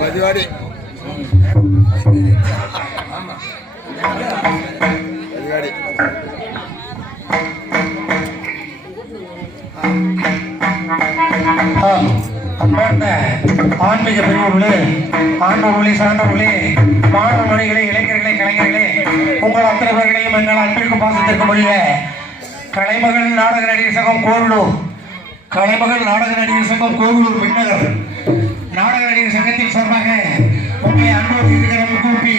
பதிவாடி பதிவாடி அன்பார்ந்த ஆன்மீக பெரியவர்களே, ஆண்டவர்களே, சான்றவர்களே, மாணவ மணிகளே, இளைஞர்களே, கலைஞர்களே, உங்கள் அத்தனை பேர்களையும் எங்கள் அன்பிற்கும் பாசத்திற்கும் உரிய கலைமகள் நாடக நடிகர் சங்கம் கோவிலூர், கலைமகள் நாடக நடிகர் சங்கம் கோவிலூர் விண்ணகர் நாடக நடிகர் சங்கத்தின் சார்பாக உங்களை அன்போடு இருக்கிற கூப்பி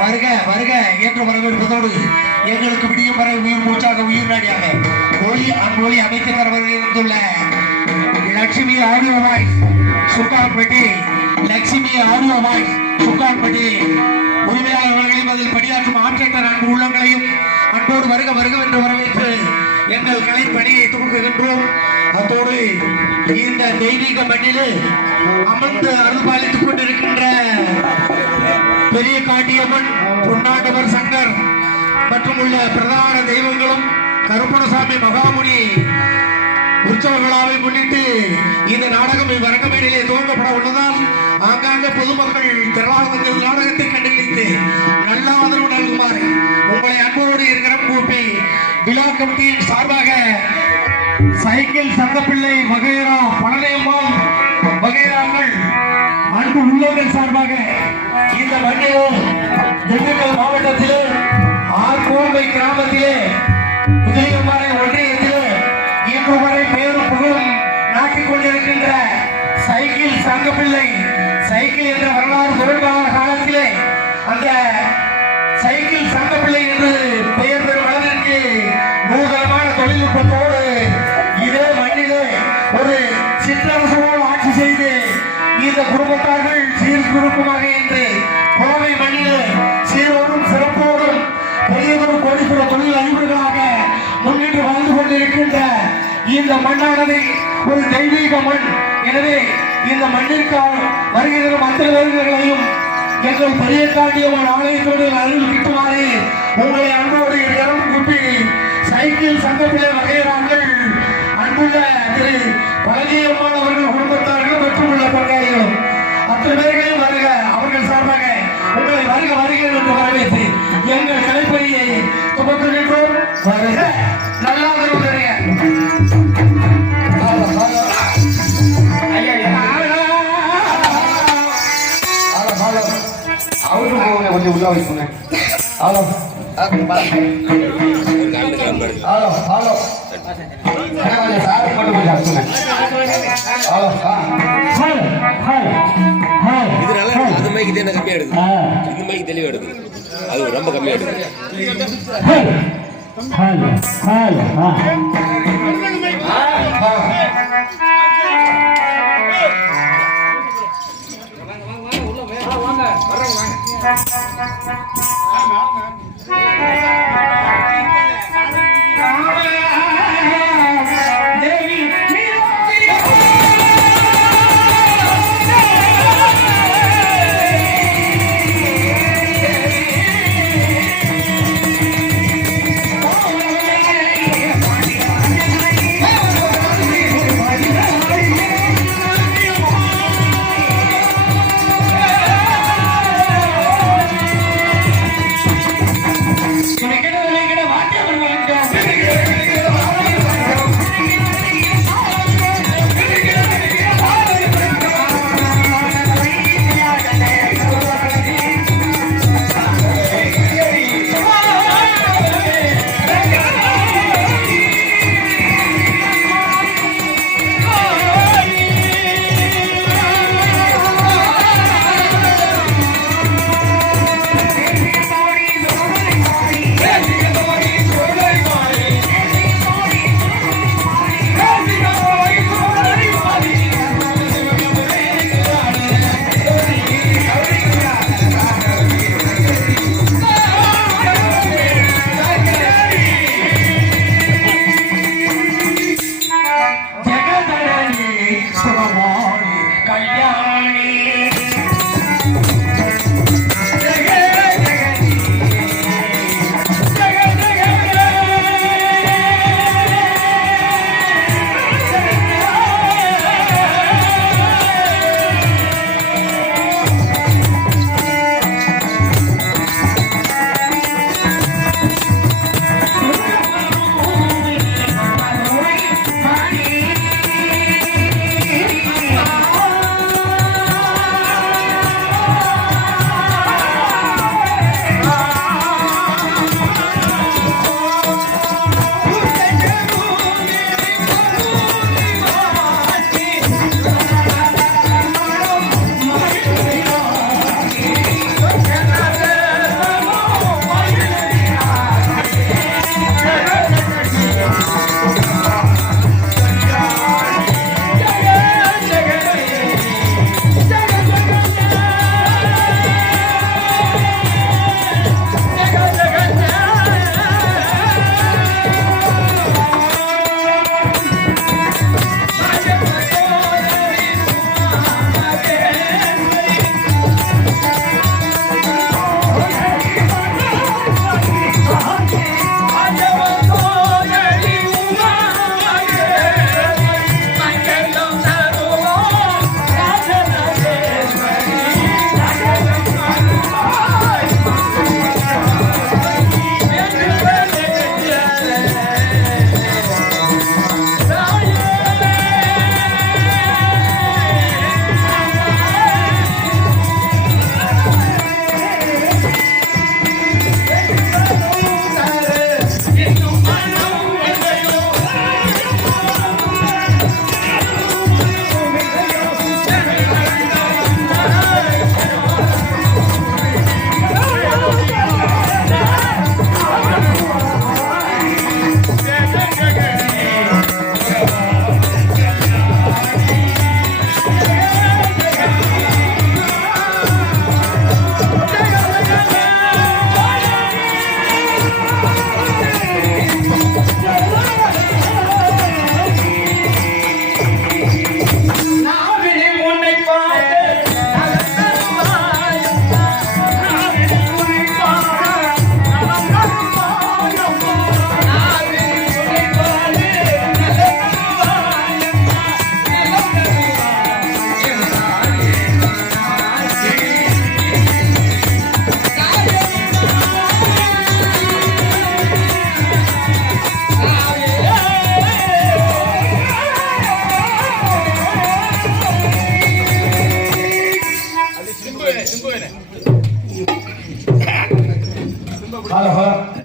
வருக வருக என்று வரவேற்பதோடு எங்களுக்கு விடியும் வரை உயிர் மூச்சாக உயிர் நாடியாக ஒளி அன்பொழி அமைத்து தர இருந்துள்ள Lakshmi audio voice Sukkanpatti, Lakshmi audio voice Sukkanpatti உரிமையாளர்களையும் அதில் பணியாற்றும் ஆற்றற்ற அன்பு உள்ளங்களையும் அன்போடு வருக வருக என்று வரவேற்று எங்கள் கலை பணியை துவங்குகின்றோம். அதோடு இந்த தெய்வீக மண்ணில் அமர்ந்து அருள்பாலித்துக் கொண்டிருக்கின்ற பெரிய காட்டியம்மன், பொன்னாண்டவர் சங்கர் மற்றும் உள்ள பிரதான தெய்வங்களும் கருப்பணசாமி மகாமுனி உற்சவ விழாவை முன்னிட்டு இந்த நாடகம் இவ்வரங்கமேனிலே துவங்கப்பட உள்ளதால் ஆங்காங்க பொதுமக்கள் திரளாக நாடகத்தை கண்டுபிடித்து நல்ல ஆதரவு நல்குமாறு உங்களை அன்போடு இருக்கிற கூப்பி விழா கமிட்டியின் சார்பாக சைக்கிள் சங்கப்பிள்ளை வகைரா பழனியம்மாள் வகைராங்கள் அன்பு உள்ளவர்கள் சார்பாக இந்த மண்ணிலே திண்டுக்கல் மாவட்டத்திலே ஆர்கோம்பை கிராமத்திலே உதயகுமாரை ஒன்றியத்திலே இன்று வரை பேரும் புகழும் நாட்டிக் கொண்டிருக்கின்ற சைக்கிள் சங்கப்பிள்ளை சைக்கிள் என்ற வரலாறு தொடர்பான காலத்திலே அந்த சைக்கிள் சங்கப்பிள்ளை என்று பெயர் பெறும் அளவிற்கு நூதனமான தொழில்நுட்பத்தோடு இதே மண்ணிலே ஒரு சிற்றரசோடு ஆட்சி செய்து இந்த குடும்பத்தார்கள் சீர்குறுக்குமாக என்று கோவை மண்ணிலே சீரோடும் சிறப்போடும் பெரியதொரு கோடிப்புற தொழில் அதிபர்களாக முன்னின்று வாழ்ந்து கொண்டிருக்கின்ற இந்த மண்ணானது ஒரு தெய்வீக மண். எனவே இந்த மண்ணிற்காக வருகிற அத்தனை வருகர்களையும் எங்கள் பெரிய காட்டியம்மன் ஆலயத்தோடு அருள் கிட்டுமாறு உங்களை அன்போடு இடம் கூப்பி சைக்கிள் சங்கப்பிள்ளை வகையிறார்கள் அன்புள்ள திரு பழனியம்மாள் அவர்கள் குடும்பத்தார்கள் மற்றும் உள்ள பங்காளிகளும் அத்தனை பேர்களையும் வருக அவர்கள் சார்பாக உங்களை வருக வருக என்று வரவேற்று எங்கள் கலைப்பணியை துவக்குகின்றோம். வருக நல்லா அவரு கொஞ்சம் உள்ள வைக்கணும். ஹலோ ஹலோ ஹலோ சார் போட்டு கொஞ்சம் இது நல்லா அந்த மைக்கு தான் கம்மியா எடுக்குது, இந்த மைக்கு தெளிவா எடுக்குது, அது ரொம்ப கம்மியா எடுக்குது. Can I get hello